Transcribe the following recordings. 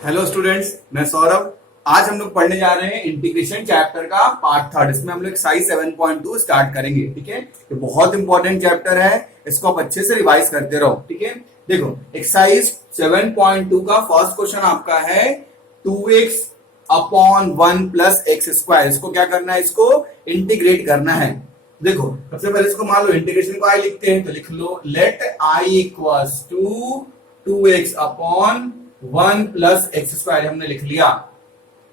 Hello students, मैं सौरभ। आज हम लोग पढ़ने जा रहे हैं इंटीग्रेशन चैप्टर का पार्ट थर्ड। इसमें हम लोग एक्सरसाइज 7.2 स्टार्ट करेंगे। ठीक है, ये बहुत इंपॉर्टेंट चैप्टर है, इसको आप अच्छे से रिवाइज करते रहो। ठीक है, देखो एक्सरसाइज 7.2 का फर्स्ट क्वेश्चन आपका है 2x upon 1 plus x square. इसको क्या करना है, इसको इंटीग्रेट करना है। देखो सबसे पहले इसको मान लो इंटीग्रेशन को आई लिखते हैं, तो लिख लो let I equals to 2x upon 1 plus x square हमने लिख लिया।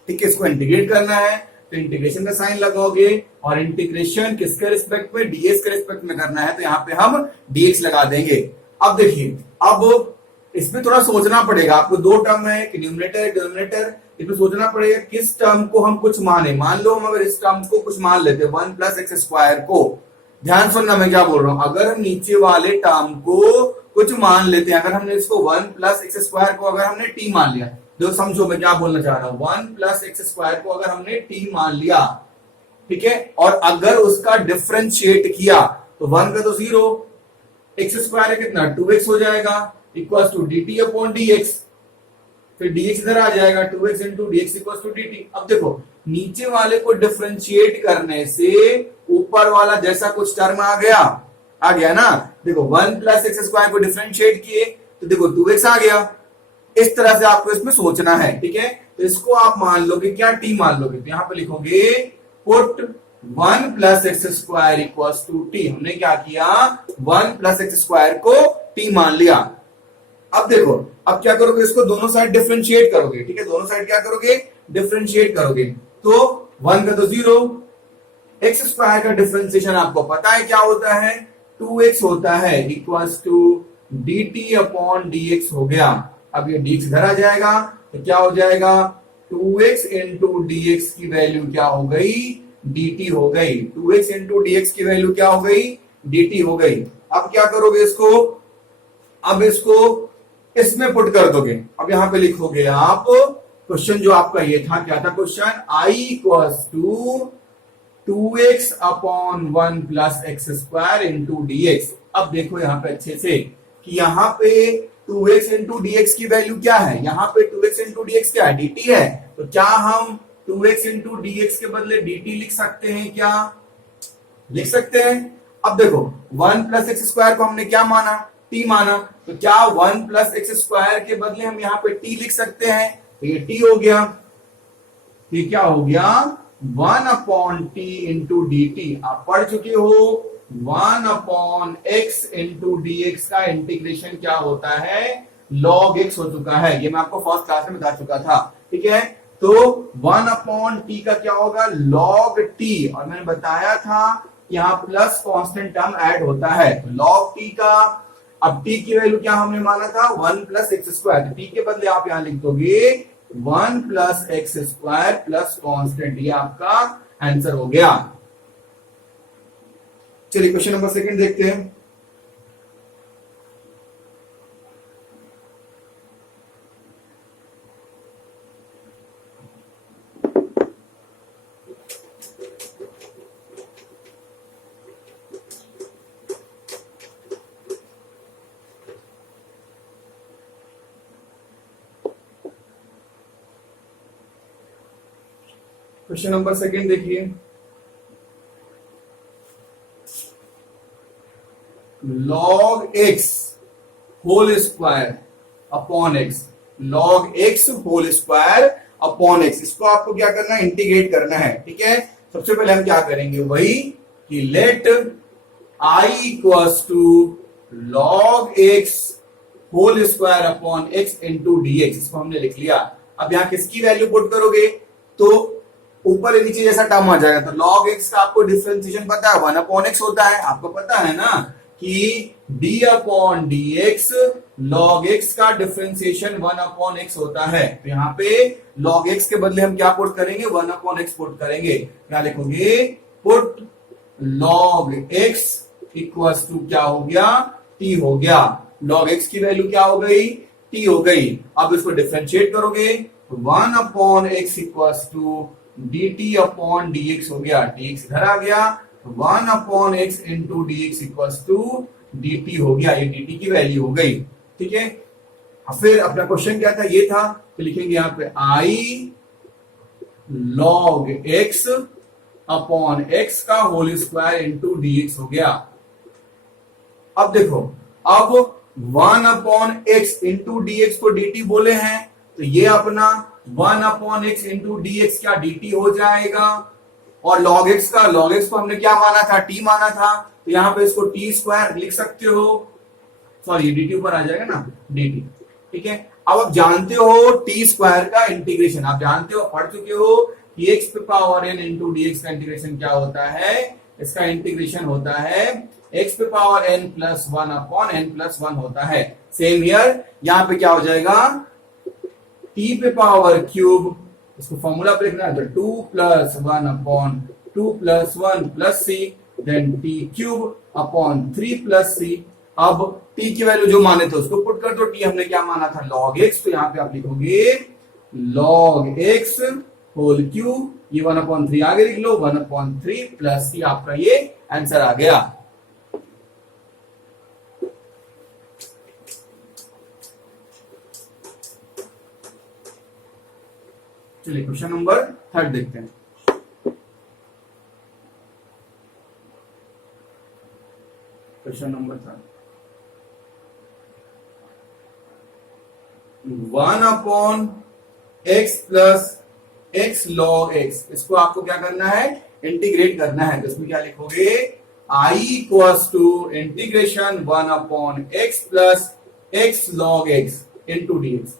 ठीक है, इसको इंटीग्रेट करना है तो इंटीग्रेशन का साइन लगाओगे और इंटीग्रेशन किसके रिस्पेक्ट में, डीएक्स के रिस्पेक्ट में करना है, तो यहाँ पे हम डीएक्स लगा देंगे। अब देखिए, अब इसमें थोड़ा सोचना पड़ेगा आपको। दो टर्म है, न्यूमरेटर डिनोमिनेटर, इसमें सोचना पड़ेगा किस टर्म को हम कुछ माने। मान लो हम अगर इस टर्म को कुछ मान लेते 1 प्लस एक्स स्क्वायर को, ध्यान सुनना मैं क्या बोल रहा हूं। अगर हम नीचे वाले टर्म को कुछ मान लेते हैं, अगर हमने इसको 1 प्लस एक्स स्क्वायर को अगर हमने टी मान लिया, देखो समझो मैं क्या बोलना चाह रहा हूं। 1 प्लस एक्स स्क्वायर को अगर हमने टी मान लिया, ठीक है, और अगर उसका डिफरेंशिएट किया तो 1 का तो 0, एक्स स्क्वायर है कितना 2x हो जाएगा, equal to d t upon d x. फिर dx इधर आ जाएगा, 2x into d x equal to d t. अब देखो नीचे वाले को डिफरेंशिएट करने से ऊपर वाला जैसा कुछ टर्म आ गया ना। देखो 1 प्लस एक्स स्क्वायर को डिफरेंशिएट किए तो देखो 2x आ गया। इस तरह से आपको इसमें सोचना है। ठीक है, तो इसको आप मान लोगे क्या, टी मान लोगे, तो यहां पे लिखोगे put 1 plus x square equal to t. हमने क्या किया, 1 प्लस एक्स स्क्वायर को टी मान लिया। अब देखो, अब क्या करोगे, इसको दोनों साइड डिफरेंशिएट करोगे। ठीक है, दोनों साइड क्या करोगे, डिफरेंशिएट करोगे। तो 1 का तो 0, एक्स स्क्वायर का डिफरेंशिएशन आपको पता है क्या होता है, 2x होता है, equals to d t upon d x हो गया। अब ये dx इधर आ जाएगा तो क्या हो जाएगा, 2x इंटू डी एक्स की वैल्यू क्या हो गई, dt हो गई। 2x इंटू डी एक्स की वैल्यू क्या हो गई, dt हो गई। अब क्या करोगे इसको, अब इसको इसमें पुट कर दोगे। अब यहां पे लिखोगे आप क्वेश्चन जो आपका ये था, क्या था question, i equals to 2x upon 1 plus x square into d x. अब देखो यहां पे अच्छे से कि यहां पे 2x इंटू डी एक्स की वैल्यू क्या है, यहां पे 2x इंटू डी एक्स क्या है, dt है। तो क्या हम 2x इंटू डी एक्स के बदले dt लिख सकते हैं, क्या लिख सकते हैं। अब देखो 1 प्लस एक्स स्क्वायर को हमने क्या माना, t माना, तो क्या 1 प्लस एक्स स्क्वायर के बदले हम यहाँ पे t लिख सकते हैं, तो ये t हो गया। ये क्या हो गया, 1 upon T into d T. आप पढ़ चुके हो 1 upon x into d x का इंटीग्रेशन क्या होता है, लॉग एक्स हो चुका है। ये मैं आपको फर्स्ट क्लास में बता चुका था। ठीक है, तो 1 अपॉन टी का क्या होगा, लॉग टी, और मैंने बताया था यहाँ प्लस कांस्टेंट टर्म ऐड होता है, तो लॉग टी का। अब टी की वैल्यू क्या हमने माना था, 1 प्लस एक्स स्क्वायर, तो टी के बदले आप यहां लिख दोगे 1 plus x square plus constant. ये आपका आंसर हो गया। चलिए क्वेश्चन नंबर सेकंड देखते हैं। क्वेश्चन नंबर सेकंड देखिए, log x whole square upon x, log x whole square upon x, इसको आपको क्या करना है, इंटीग्रेट करना है। ठीक है, सबसे पहले हम क्या करेंगे, वही कि let i equals to log x whole square upon x into d x, इसको हमने लिख लिया। अब यहां किसकी वैल्यू पुट करोगे, तो ऊपर या नीचे जैसा टर्म आ जाएगा। तो log x का आपको डिफरेंशिएशन पता है, 1 अपॉन x होता है, आपको पता है ना कि d upon d x, log x का डिफरेंशिएशन 1 अपॉन x होता है। तो यहाँ पे log x के बदले हम क्या पुट करेंगे, 1 अपॉन x पुट करेंगे। क्या लिखोगे, put log x equals to क्या हो गया, t हो गया। log x की वैल्यू क्या हो गई, t हो गई। अब इसको डिफरेंशिएट करोगे, 1 upon x equals to dt upon dx हो गया, dx इधर आ गया, 1 upon x into d x equal to dt हो गया। ये dt की वैल्यू हो गई। ठीक है, फिर अपना क्वेश्चन क्या था, ये था कि लिखेंगे यहाँ पे आई log x अपॉन x का होल स्क्वायर इंटू dx हो गया। अब देखो, अब 1 upon x into d x को dt बोले हैं, तो ये अपना 1 upon x into d x क्या dt हो जाएगा। और log x को हमने क्या माना था, t माना था, तो यहां पे इसको t स्क्वायर लिख सकते हो, सॉरी dt ऊपर आ जाएगा ना, dt, ठीक है। अब आप जानते हो t स्क्वायर का इंटीग्रेशन, आप जानते हो, पढ़ चुके हो कि x पे पावर n इंटू dx का इंटीग्रेशन क्या होता है, इसका इंटीग्रेशन होता है x पे power n plus 1 upon n plus 1 होता है। सेम हियर, यहां पे क्या हो जाएगा, t पे पावर क्यूब, इसको फॉर्मूला पे लिखना है तो 2 plus 1 upon 2 plus 1 plus c, then t cube upon 3 plus c। अब t की वैल्यू जो माने थे उसको पुट कर दो, t हमने क्या माना था log x, तो यहां पे आप लिखोगे log x होल क्यूब, ये 1 अपॉन 3 आगे लिख लो, 1 अपॉन 3 प्लस c, आपका ये आंसर आ गया। चलिए क्वेश्चन नंबर 3 देखते हैं। Question number 3, 1 upon x plus x log x, इसको आपको क्या करना है, इंटीग्रेट करना है। तो इसमें क्या लिखोगे, I equals to integration 1 upon x plus x log x into dx.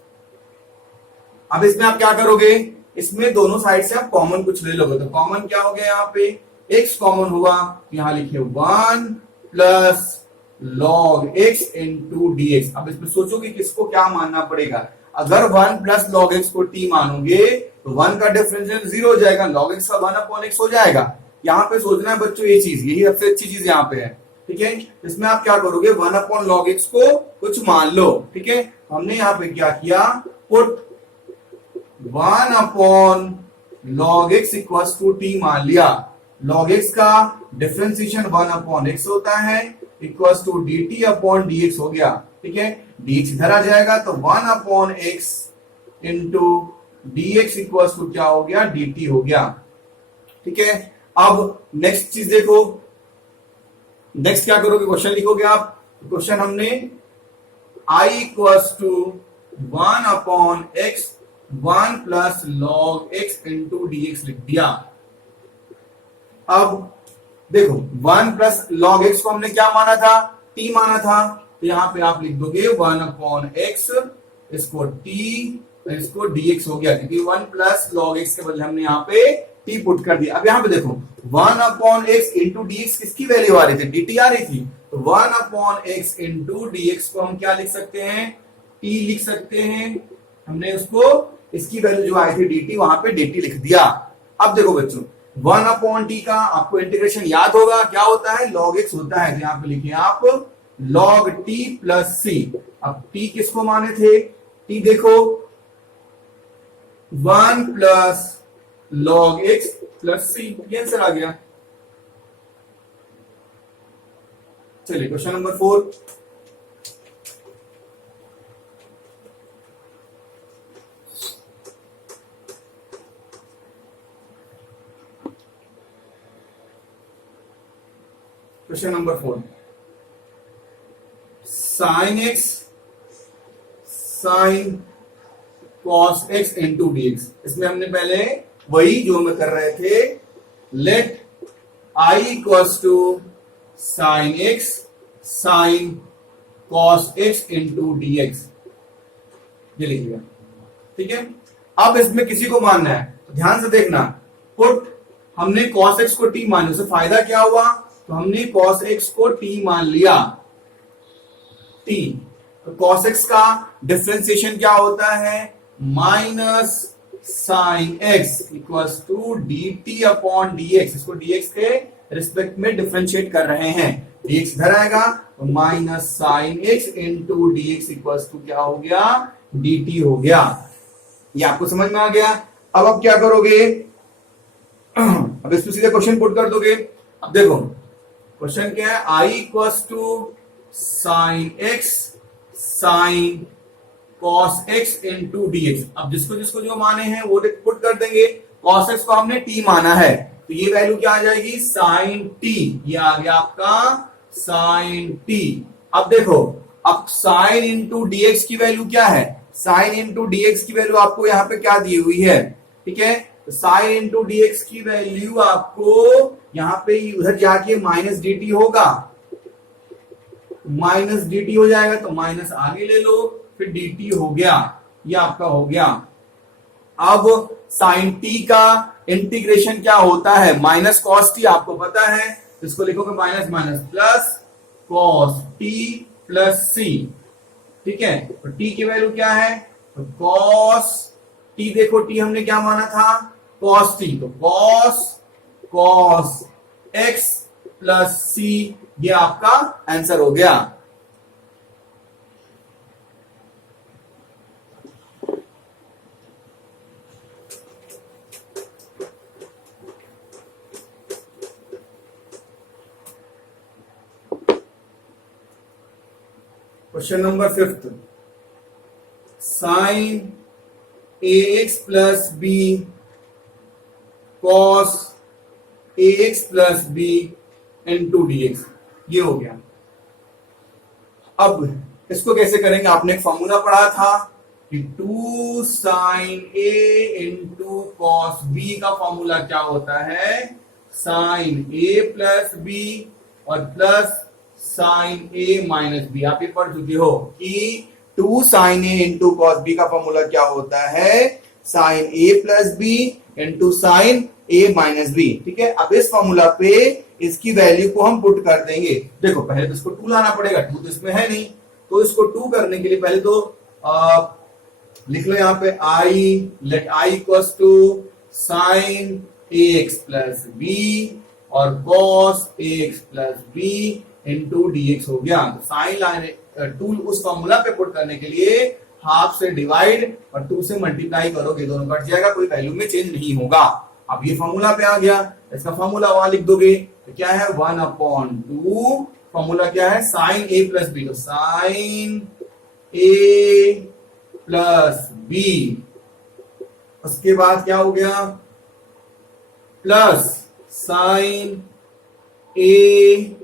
अब इसमें आप क्या करोगे, इसमें दोनों साइड से आप कॉमन कुछ ले लोगे, तो कॉमन क्या हो गया, यहाँ पे x कॉमन हुआ, यहां लिखे 1 plus log x into dx। अब इसमें सोचो कि किसको क्या मानना पड़ेगा, अगर 1 प्लस लॉग x को t मानोगे तो 1 का डिफरेंशियल 0 हो जाएगा, लॉग x का 1 अपॉन x हो जाएगा। यहाँ पे सोचना है बच्चों ये चीज, यही सबसे अच्छी चीज यहाँ पे है, ठीक है। इसमें आप क्या करोगे, 1 अपॉन लॉग x को कुछ मान लो, ठीक है। हमने यहाँ पे क्या किया, put 1 upon log x equals to t मान लिया। लॉग x का डिफरेंशिएशन 1 अपॉन x होता है, equals to dt upon dx हो गया, ठीक है। dx इधर आ जाएगा तो 1 upon x into dx equals to क्या हो गया, dt हो गया, ठीक है। अब नेक्स्ट चीज देखो, नेक्स्ट क्या करोगे, क्वेश्चन लिखोगे आप। क्वेश्चन हमने i equals to 1 upon x 1 plus log x into dx लिख दिया। अब देखो 1 प्लस लॉग x को हमने क्या माना था, t माना था, तो यहां पे आप लिख दोगे 1 अपॉन x, इसको t, इसको dx हो गया, क्योंकि 1 प्लस लॉग x के बदले हमने यहाँ पे t पुट कर दिया। अब यहाँ पे देखो 1 अपॉन x इंटू dx किसकी वैल्यू आ रही थी, dt आ रही थी, तो 1 अपॉन x इंटू dx को हम क्या लिख सकते हैं, t लिख सकते हैं। हमने उसको, इसकी वैल्यू जो आई थी dt, वहां पे dt लिख दिया। अब देखो बच्चों 1 अपॉन टी का आपको इंटीग्रेशन याद होगा, क्या होता है, log x होता है, तो यहां पे लिखिए आप log t प्लस c। अब t किसको माने थे, t देखो 1 plus log x plus c, ये आंसर आ गया। चलिए question number 4, question number 4, sine x sine cos x into dx। इसमें हमने पहले वही जो हम कर रहे थे, let i equals to sine x sine cos x into dx, ये लिखिएगा, ठीक है। अब इसमें किसी को मानना है तो ध्यान से देखना, पुट हमने कॉस x को t मान, उससे फायदा क्या हुआ, तो हमने cos x को t मान लिया, t, तो cos x का डिफरेंशिएशन क्या होता है, minus sine x equals to dt upon dx। इसको dx के रिस्पेक्ट में डिफरेंशिएट कर रहे हैं, dx इधर आएगा तो minus sine x into dx equals to क्या हो गया, dt हो गया। ये आपको समझ में आ गया। अब आप क्या करोगे, अब इसको सीधे क्वेश्चन पुट कर दोगे। अब देखो क्वेश्चन क्या है, i equals to sine x sine cos x into dx. अब जिसको जिसको जो माने हैं वो पुट कर देंगे। कॉस एक्स को हमने टी माना है, तो ये वैल्यू क्या आ जाएगी, साइन टी। ये आ गया आपका साइन टी। अब देखो, अब साइन इंटू डीएक्स की वैल्यू क्या है, साइन इंटू डीएक्स की वैल्यू आपको यहाँ पे क्या दी हुई है, ठीक है। तो साइन इंटू डीएक्स की वैल्यू आपको यहाँ पे उधर जाके माइनस डी टी होगा, माइनस डी टी हो जाएगा, तो माइनस आगे ले लो, फिर डी टी हो गया, ये आपका हो गया। अब साइन टी का इंटीग्रेशन क्या होता है, माइनस कॉस टी, आपको पता है, इसको लिखोगे minus minus plus cos t plus c, ठीक है। तो टी की वैल्यू क्या है, तो कॉस टी, देखो टी हमने क्या माना था, कॉस टी, तो कॉस एक्स प्लस सी, ये आपका आंसर हो गया। Question number 5, sine a x plus b cos a x plus b into d x, ये हो गया। अब इसको कैसे करेंगे, आपने एक फॉर्मूला पढ़ा था कि 2 साइन ए इंटू कॉस बी का फॉर्मूला क्या होता है, साइन ए प्लस बी और plus sine a minus B. आप ये पढ़ चुके हो कि 2 साइन ए इंटू कॉस बी का फॉर्मूला क्या होता है, sine a plus b into sine a minus B, ठीक है। अब इस फॉर्मूला पे इसकी वैल्यू को हम पुट कर देंगे। देखो पहले तो इसको 2 लाना पड़ेगा, 2 तो इसमें है नहीं, तो इसको 2 करने के लिए पहले तो लिख लो यहाँ पे I, let I equals to sine a x plus b और cos a x plus b into d x हो गया। तो साइन लाइन 2 उस फॉर्मूला पे पुट करने के लिए हाफ से डिवाइड और 2 से मल्टीप्लाई करोगे, दोनों कट जाएगा, कोई वैल्यू में चेंज नहीं होगा। अब ये फॉर्मूला पे आ गया, इसका फॉर्मूला वहां लिख दोगे, तो क्या है 1/2, फॉर्मूला क्या है, साइन ए प्लस बी, तो साइन ए प्लस बी, उसके बाद क्या हो गया, plus sine a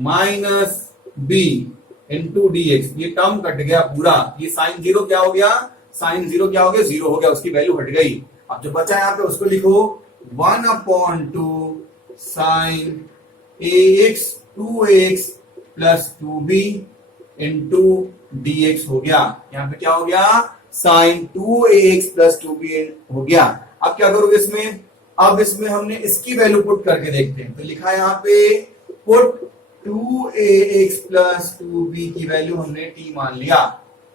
minus b into d x, ये टर्म कट गया पूरा, ये साइन जीरो क्या हो गया, साइन जीरो क्या हो गया, जीरो हो गया, उसकी वैल्यू हट गई। अब जो बचा यहाँ पे उसको लिखो 1/2 sine a x 2x plus 2b into d x हो गया। यहाँ पे क्या हो गया, साइन 2ax प्लस 2b हो गया। अब क्या करोगे इसमें, अब इसमें हमने इसकी वैल्यू पुट करके देखते हैं, तो लिखा है यहाँ पे पुट 2ax प्लस 2b की वैल्यू हमने t मान लिया,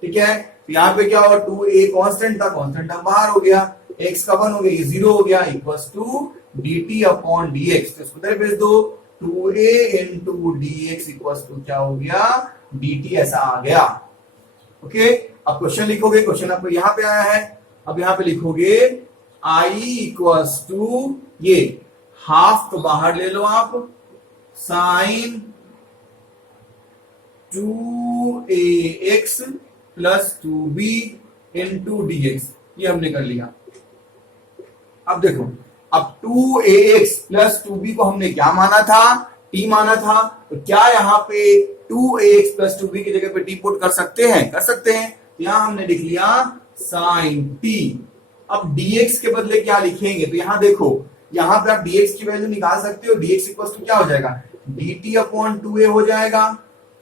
ठीक है। तो यहाँ पे क्या हुआ, 2a कांस्टेंट था, कांस्टेंट अब बाहर हो गया, x का 1 हो गया, ये 0 हो गया, equals to dt upon dx, तो इसको इधर भेज दो, 2a into dx equals to क्या हो गया, dt, ऐसा आ गया। ओके, अब क्वेश्चन लिखोगे, क्वेश्चन आपको यहाँ पे आया है, अब यहाँ पे लिखोगे i इक्वल्स टू, ये हाफ तो बाहर ले लो आप, sign 2ax plus 2b into dx, ये हमने कर लिया। अब देखो, अब 2ax प्लस 2b को हमने क्या माना था, t माना था, तो क्या यहाँ पे 2ax प्लस 2b की जगह पे t पुट कर सकते हैं, कर सकते हैं। तो यहां हमने लिख लिया साइन t। अब dx के बदले क्या लिखेंगे, तो यहां देखो, यहां पे आप dx की वैल्यू निकाल सकते हो, dx इक्वल्स टू क्या हो जाएगा, dt अपॉन 2a हो जाएगा,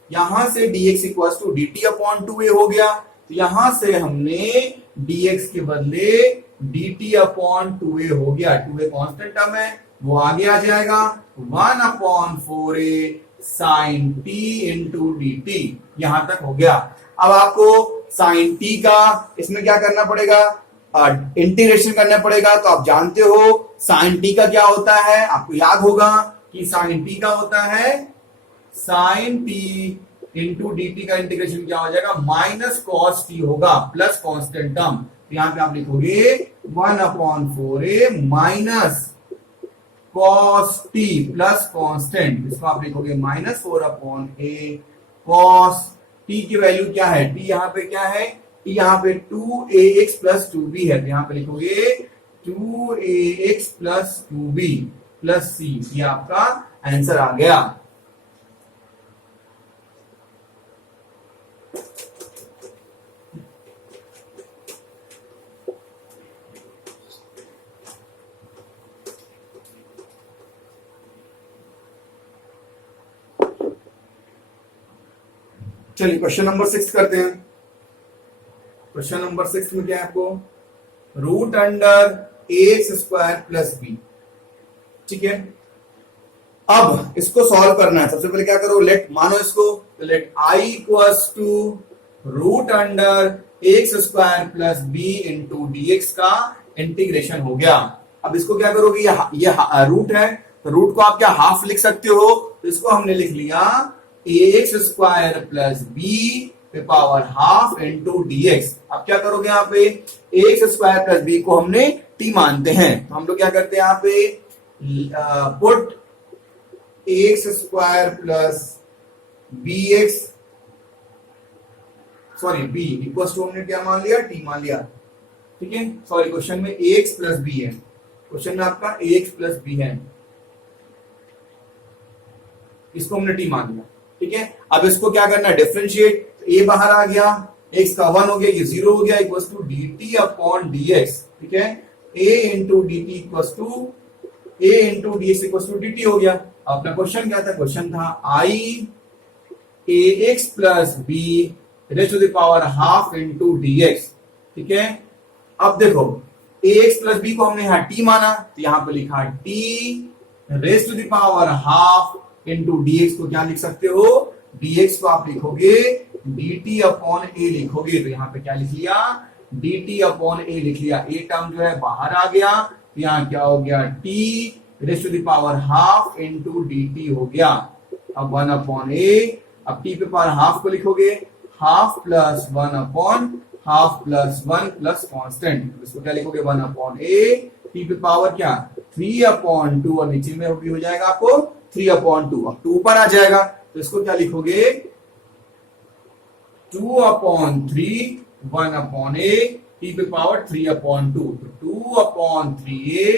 यहां से dx equals to dt upon 2a हो गया, तो यहां से हमने dx के बदले dt अपॉन 2a हो गया, 2a कांस्टेंट टर्म है, वो आगे आ जाएगा, 1/4a sign t into dt, यहां तक हो गया। अब आपको साइन t का इसमें क्या करना पड़ेगा, इंटीग्रेशन करना पड़ेगा। तो आप जानते हो साइन t का क्या होता है, आपको याद होगा कि साइन t का होता है साइन t इंटू dt का इंटीग्रेशन क्या हो जाएगा, माइनस कॉस t होगा प्लस कांस्टेंट टर्म। तो यहां पे आप लिखोगे 1/4a minus cos t plus constant, इसको आप लिखोगे -4/a कॉस टी की वैल्यू क्या है, टी यहाँ पे क्या है, टी यहाँ पे 2ax प्लस 2b है, तो यहाँ पे लिखोगे 2ax plus 2b plus c, ये आपका आंसर आ गया। चलिए क्वेश्चन नंबर 6 करते हैं। क्वेश्चन नंबर 6 में क्या है आपको, root under x square plus b, ठीक है। अब इसको सॉल्व करना है। सबसे पहले क्या करो, लेट मानो इसको, let I equals to root under x square plus b into d x का इंटीग्रेशन हो गया। अब इसको क्या करोगे, ये रूट है, तो रूट को आप क्या हाफ लिख सकते हो, तो इसको हमने लिख लिया एक्स स्क्वायर प्लस बी पे power half into d x. अब क्या करोगे, यहाँ पे एक्स स्क्वायर प्लस बी को हमने टी मानते हैं, तो हम लोग क्या करते हैं यहाँ पे put x square plus b x, sorry b equal to हमने क्या मान लिया, टी मान लिया, ठीक है। सॉरी क्वेश्चन में एक्स प्लस बी है, क्वेश्चन में आपका एक्स प्लस बी है, इसको हमने टी मान लिया, ठीक है। अब इसको क्या करना है, डिफरेंशिएट, ए बाहर आ गया, एक्स का 1 हो गया, ये 0 हो गया, equal to d t upon d x, ठीक है। A into d t equal to a into d x equal to d t हो गया। अपना क्वेश्चन क्या था, क्वेश्चन था I a x plus b raise to the power half into d x, ठीक है। अब देखो ए एक्स प्लस बी को हमने यहाँ टी माना, तो यहाँ पे लिखा t raise to the power half into d x को क्या लिख सकते हो, dx को आप लिखोगे dt अपॉन a लिखोगे, तो यहाँ पे क्या लिख लिया, dt अपॉन a लिख लिया, a टर्म जो है बाहर आ गया, तो यहाँ क्या हो गया, t raise to the power half into dt हो गया। अब 1 अपॉन a, अब t पे पावर हाफ को लिखोगे half plus 1 upon half plus 1 plus constant, इसको क्या लिखोगे 1 अपॉन a, t पे पावर क्या 3 अपॉन 2, और नीचे में भी हो जाएगा आपको 3 अपॉन 2, अब 2 ऊपर आ जाएगा, तो इसको क्या लिखोगे 2 अपॉन 3 1 अपॉन a, t पे पावर 3 अपॉन 2, तो 2 अपॉन 3a,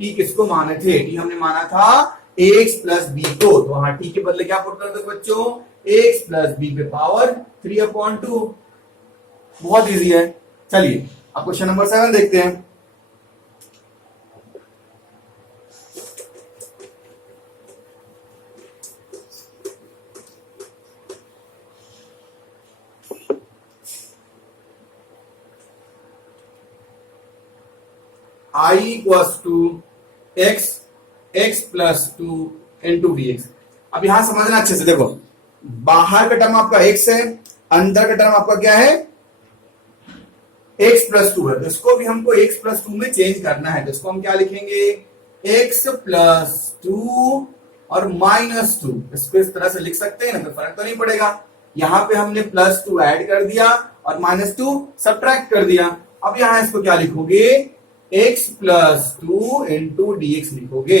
t किसको माने थे, t हमने माना था x प्लस b को, तो हाँ t के बदले क्या पुट कर दो बच्चों, x प्लस b पे पावर 3 अपॉन 2, बहुत इजी है। चलिए अब क्वेश्चन नंबर 7 देखते हैं। I equals to x x plus 2 into d x. अब यहां समझना अच्छे से, देखो बाहर का टर्म आपका x है, अंदर का टर्म आपका क्या है, x प्लस 2 है, तो इसको भी हमको x प्लस 2 में चेंज करना है, तो इसको हम क्या लिखेंगे x प्लस 2 और माइनस 2, इसको इस तरह से लिख सकते हैं ना, तो फर्क तो नहीं पड़ेगा। यहां पे हमने प्लस 2 ऐड कर दिया और माइनस 2 सब्ट्रैक्ट कर दिया। अब यहां इसको क्या लिखोगे, x plus 2 into d x लिखोगे।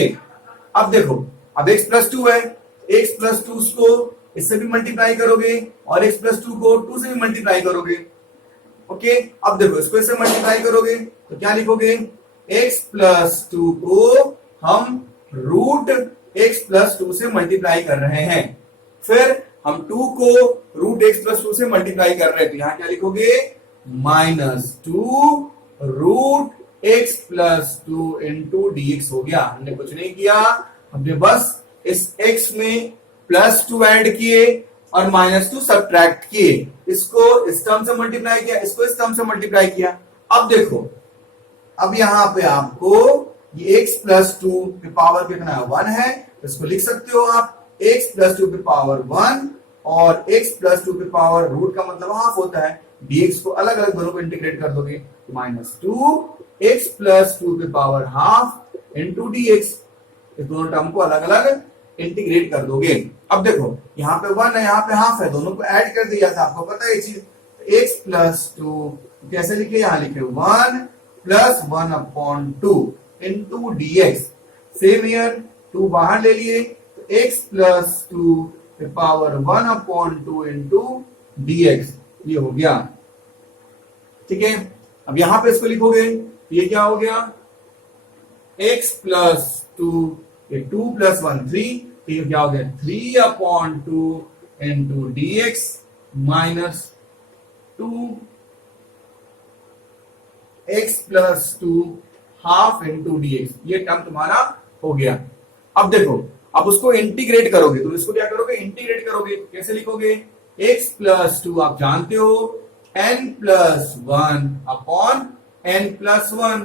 अब देखो अब x प्लस 2 है, x प्लस 2 को इससे भी मल्टीप्लाई करोगे और x प्लस 2 को 2 से भी मल्टीप्लाई करोगे, ओके। अब देखो इसको इससे मल्टीप्लाई करोगे तो क्या लिखोगे, x प्लस 2 को हम रूट x प्लस 2 से मल्टीप्लाई कर रहे हैं, फिर हम 2 को रूट x प्लस 2 से मल्टीप्लाई कर रहे हैं, तो यहां क्या लिखोगे minus 2 root x plus 2 into d x हो गया। हमने कुछ नहीं किया, हमने बस इस x में प्लस 2 ऐड किए और माइनस 2 सब्ट्रैक्ट किए, इसको इस टर्म से मल्टीप्लाई किया, इसको इस टर्म से मल्टीप्लाई किया। अब देखो अब यहां पे आपको ये x प्लस 2 पे पावर कितना है 1 है, इसको लिख सकते हो आप x प्लस 2 पे पावर 1 और x प्लस 2 पे पावर रूट का मतलब हाफ होता है, dx को अलग अलग दोनों को इंटीग्रेट कर दोगे तो माइनस 2 x प्लस 2 पे power half into d x, इस दोनों टर्म को अलग अलग इंटीग्रेट कर दोगे। अब देखो यहाँ पे 1 है, यहाँ पे हाफ है, दोनों को ऐड कर दिया था, आपको पता है ये चीज। x प्लस 2 कैसे लिखे, यहाँ लिखे 1 plus 1 upon 2 into d x, same year 2 बाहर ले लिए, तो x प्लस 2 पे पावर 1 अपॉन 2 इंटू dx, ये हो गया। ठीक है, अब यहां पे इसको लिखोगे तो ये क्या हो गया, x प्लस टू, ये 2 प्लस 1 3, तो ये क्या हो गया 3/2 into d x minus 2x plus 2 half into d x, ये टर्म तुम्हारा हो गया। अब देखो, अब उसको इंटीग्रेट करोगे, तुम इसको क्या करोगे, इंटीग्रेट करोगे। कैसे लिखोगे, x प्लस 2 आप जानते हो n plus 1 upon n plus 1,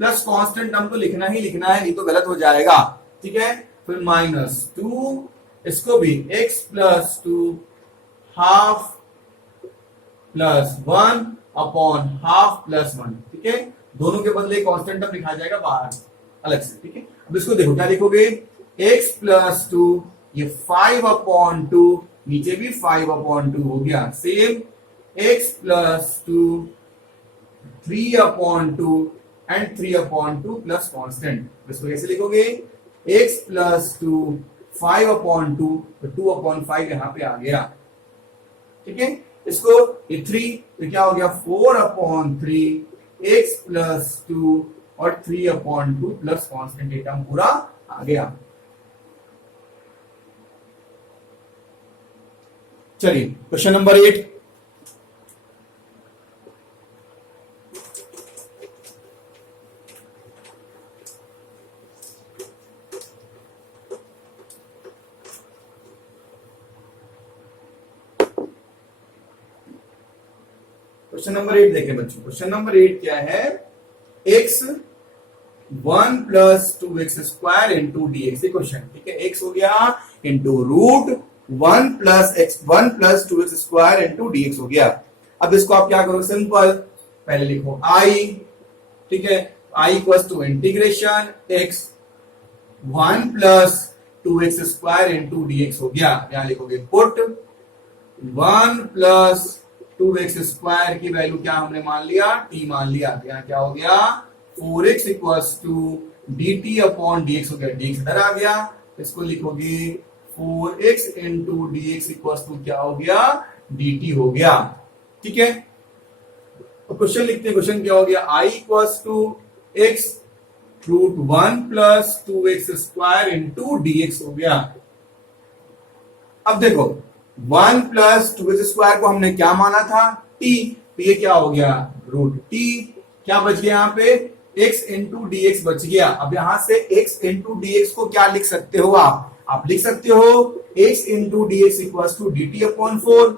plus constant term तो लिखना ही लिखना है, नहीं तो गलत हो जाएगा। ठीक है, फिर माइनस 2, इसको भी x plus 2 half plus 1 upon half plus 1। ठीक है, दोनों के बदले कांस्टेंट टर्म लिखा जाएगा बाहर अलग से। ठीक है, अब इसको देखो क्या लिखोगे, x प्लस 2, ये 5/2, नीचे भी 5/2 हो गया, same x plus 2 3/2 and 3/2 plus constant. इसको कैसे लिखोगे, x प्लस 2 5/2, तो 2/5 यहां पे आ गया। ठीक है, इसको ये 3 तो क्या हो गया 4/3, x प्लस 2 और 3/2 प्लस कांस्टेंट, ये टर्म पूरा आ गया। चलिए क्वेश्चन नंबर 8, क्वेश्चन नंबर 8 देखें बच्चों। क्वेश्चन नंबर 8 क्या है, x 1 plus 2x square into d x, question. ठीक है, x हो गया इंटू root 1 plus 2x square into d x हो गया। अब इसको आप क्या करो, सिंपल, पहले लिखो i। ठीक है, i equals to integration x 1 plus 2x square into d x हो गया। यहां लिखोगे पुट 1 प्लस 2x स्क्वायर की वैल्यू क्या हमने मान लिया, t मान लिया। यहाँ क्या हो गया 4x equals to dt upon dx हो गया, dx इधर आ गया, इसको लिखोगे 4x into dx equals to क्या हो गया dt हो गया। ठीक है, तो क्वेश्चन लिखते हैं, क्वेश्चन क्या हो गया, i equals to x root 1 plus 2x square into dx हो गया। अब देखो 1 प्लस 2x स्क्वायर को हमने क्या माना था, t, तो ये क्या हो गया रूट t, क्या बच गया यहाँ पे x इंटू डी एक्स बच गया। अब यहां से x इंटू डी एक्स को क्या लिख सकते हो आप लिख सकते हो x into d x equal to d t upon 4,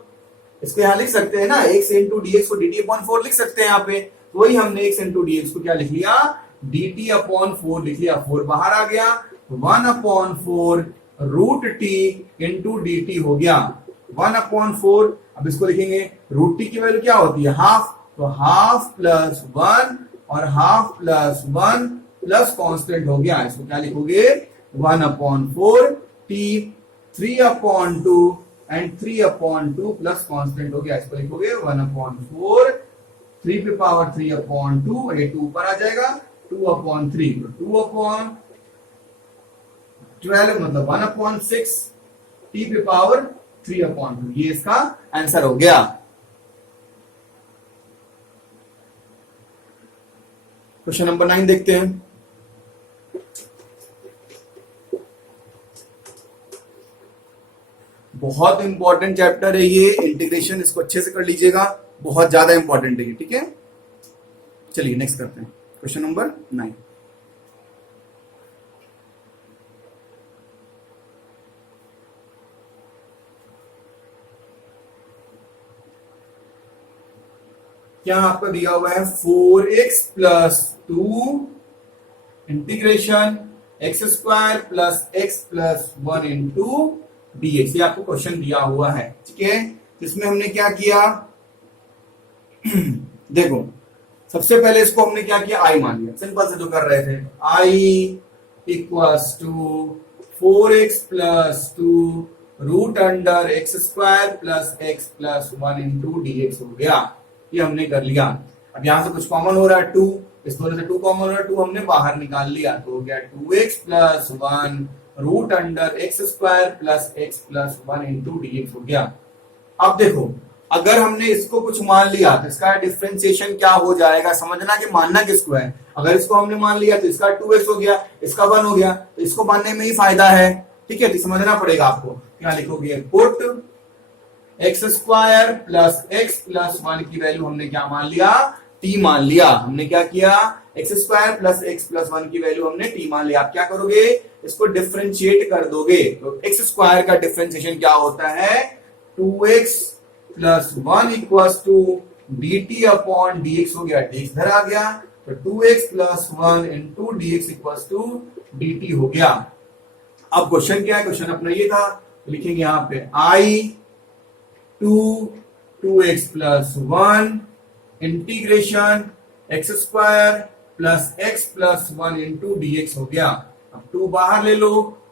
इसको यहां लिख सकते हैं ना, x इंटू डी एक्स को डी टी अपॉन 4 लिख सकते हैं यहाँ पे। तो वही हमने x इंटू डी एक्स को क्या लिख लिया, डी टी अपॉन 4 लिख लिया, 4 बाहर आ गया, 1/4 root t into d t हो गया 1/4। अब इसको लिखेंगे, रूट टी की वैल्यू क्या होती है हाफ, तो हाफ प्लस 1 और हाफ प्लस 1 प्लस कांस्टेंट हो गया, इसको क्या लिखोगे 1/4 टी 3/2 एंड 3/2 प्लस कांस्टेंट हो गया, इसको लिखोगे 1/4 3 पे पावर 3/2, ये 2 ऊपर आ जाएगा 2/3, तो 2/12 मतलब 1/6 टी पे पावर 3/2, ये इसका आंसर हो गया। क्वेश्चन नंबर 9 देखते हैं। बहुत इंपॉर्टेंट चैप्टर है ये, इंटीग्रेशन, इसको अच्छे से कर लीजिएगा, बहुत ज्यादा इंपॉर्टेंट है ये। ठीक है, चलिए नेक्स्ट करते हैं, क्वेश्चन नंबर 9। क्या आपका दिया हुआ है 4x plus 2 integration x square plus x plus 1 into d x, ये आपको क्वेश्चन दिया हुआ है। ठीक है, इसमें हमने क्या किया देखो, सबसे पहले इसको हमने क्या किया, i मान लिया, सिंपल से जो कर रहे थे, i equals to 4x plus 2 root under x square plus x plus 1 into d x हो गया, ये हमने कर लिया। अब यहां से कुछ कॉमन हो रहा है 2, इस वजह से 2 कॉमन हो रहा है, 2 हमने बाहर निकाल लिया, तो हो गया 2x plus 1 root under x square plus x plus 1 into d x हो गया। अब देखो अगर हमने इसको कुछ मान लिया तो इसका डिफरेंशिएशन क्या हो जाएगा, समझना कि मानना किसको है। अगर इसको हमने मान लिया तो इसका 2x हो गया, इसका 1 हो गया, तो इसको मानने में ही फायदा है। ठीक है, तो समझना पड़ेगा आपको। क्या लिखोगे, put x square plus x plus 1 की वैल्यू हमने क्या मान लिया, t मान लिया। हमने क्या किया, x square plus x plus 1 की वैल्यू हमने t मान लिया। आप क्या करोगे, इसको डिफरेंशिएट कर दोगे। तो x स्क्वायर का डिफरेंशिएशन क्या होता है, 2x plus 1 equals to dt upon dx हो गया, dx इधर आ गया, तो 2x plus 1 into dx equals to dt हो गया। अब क्वेश्चन क्या है, क्वेश्चन अपना ये था, लिखेंगे यहां पे I 2x plus 1 integration x square plus x plus 1 into dx हो गया। अब 2 बाहर ले लो,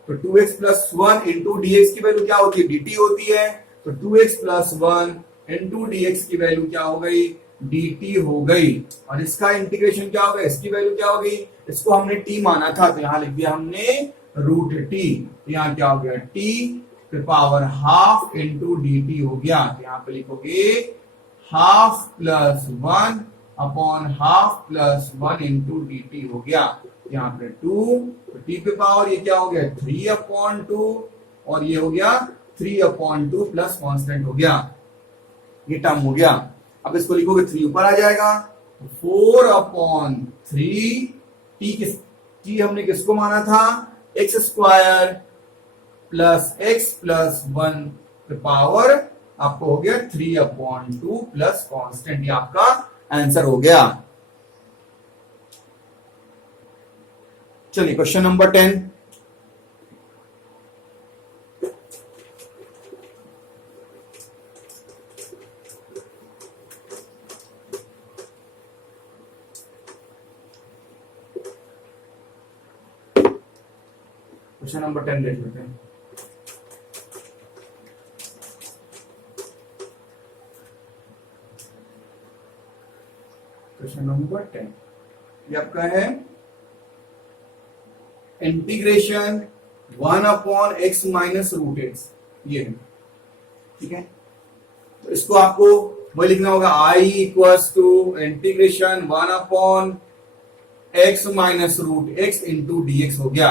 तो 2x प्लस 1 इंटू dx की वैल्यू क्या होती है, dt होती है, तो 2x प्लस 1 इंटू dx की वैल्यू क्या हो गई, dt हो गई। और इसका इंटीग्रेशन क्या होगा, इसकी वैल्यू क्या होगी, इसको हमने t माना था, तो यहां लिख दिया हमने रूट टी। यहां क्या हो गया, t power half into dt हो गया। तो यहां पे लिखोगे half plus 1 upon half plus 1 into dt हो गया। यहाँ पे 2, तो t पे पावर ये क्या हो गया, 3 अपॉन 2, और ये हो गया 3 अपॉन 2 प्लस कांस्टेंट हो गया, ये टर्म हो गया। अब इसको लिखोगे 3 ऊपर आ जाएगा, 4 अपॉन 3, t हमने किसको माना था, x square plus x plus 1 power आपको हो गया 3 अपॉन 2 प्लस कांस्टेंट, ये आपका आंसर हो गया। चलिए क्वेश्चन नंबर 10। क्वेश्चन नंबर 10 देख लेते हैं। क्वेश्चन नंबर 10 ये आपका है integration 1 upon x minus root x, ये है। ठीक है, तो इसको आपको वही लिखना होगा, i equals to integration 1 upon x minus root x into dx हो गया।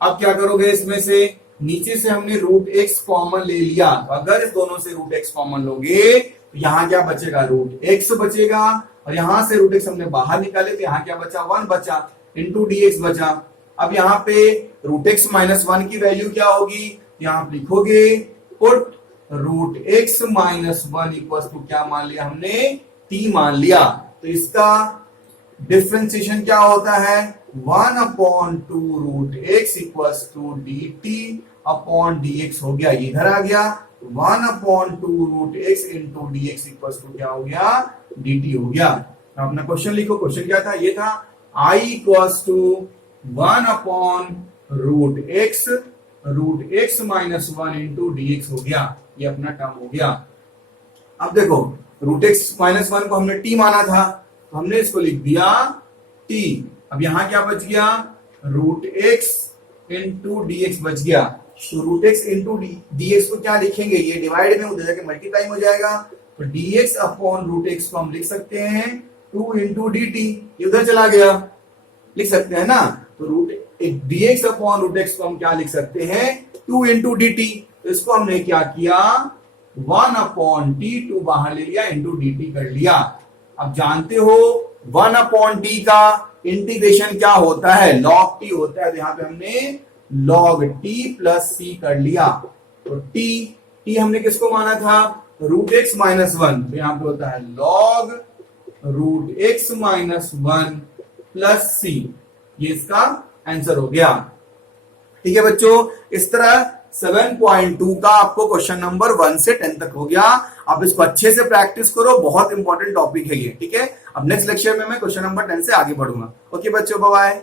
अब क्या करोगे, इसमें से नीचे से हमने रूट एक्स कॉमन ले लिया, तो अगर इस दोनों से रूट एक्स कॉमन लोगे तो यहां क्या बचेगा, रूट एक्स बचेगा, और यहां से रूट एक्स हमने बाहर निकाले तो यहां क्या बचा, 1 बचा, इंटू dx बचा। अब यहां पे रूट एक्स माइनस 1 की वैल्यू क्या होगी, यहां लिखोगे put root x minus 1 equal to क्या मान लिया हमने, t मान लिया। तो इसका डिफरेंशिएशन क्या होता है, 1 upon 2 root x equals to dt upon dx हो गया, इधर आ गया, 1 upon 2 root x into dx equals to क्या हो गया, dt हो गया। अपना क्वेश्चन लिखो, क्वेश्चन क्या था, ये था i equals to 1 upon root x minus 1 into dx हो गया, ये अपना टर्म हो गया। अब देखो रूट एक्स माइनस 1 को हमने t माना था, तो हमने इसको लिख दिया t। अब यहां क्या बच गया, रूट एक्स इंटू dx बच गया। तो रूट एक्स इंटू dx को क्या लिखेंगे, ये डिवाइड में उधर जाके मल्टीप्लाई हो जाएगा, तो dx अपॉन रूट एक्स को हम लिख सकते हैं 2 इंटू dt, ये उधर चला गया, लिख सकते हैं ना। तो root dx upon root x को हम क्या लिख सकते हैं, 2 इंटू dt। तो इसको हमने क्या किया, 1 अपॉन t, 2 बाहर ले लिया, इंटू dt कर लिया। अब जानते हो 1 अपॉन t का इंटीग्रेशन क्या होता है, log t होता है, तो यहां पे हमने log t प्लस c कर लिया। तो t हमने किसको माना था, रूट एक्स माइनस 1, तो यहां पे होता है log root x minus 1 plus c, ये इसका आंसर हो गया। ठीक है बच्चों, इस तरह 7.2 का आपको क्वेश्चन नंबर 1 से 10 तक हो गया। आप इसको अच्छे से प्रैक्टिस करो, बहुत इंपॉर्टेंट टॉपिक है ये। ठीक है, अब नेक्स्ट लेक्चर में मैं क्वेश्चन नंबर 10 से आगे बढ़ूंगा। ओके बच्चों, बाय बाय।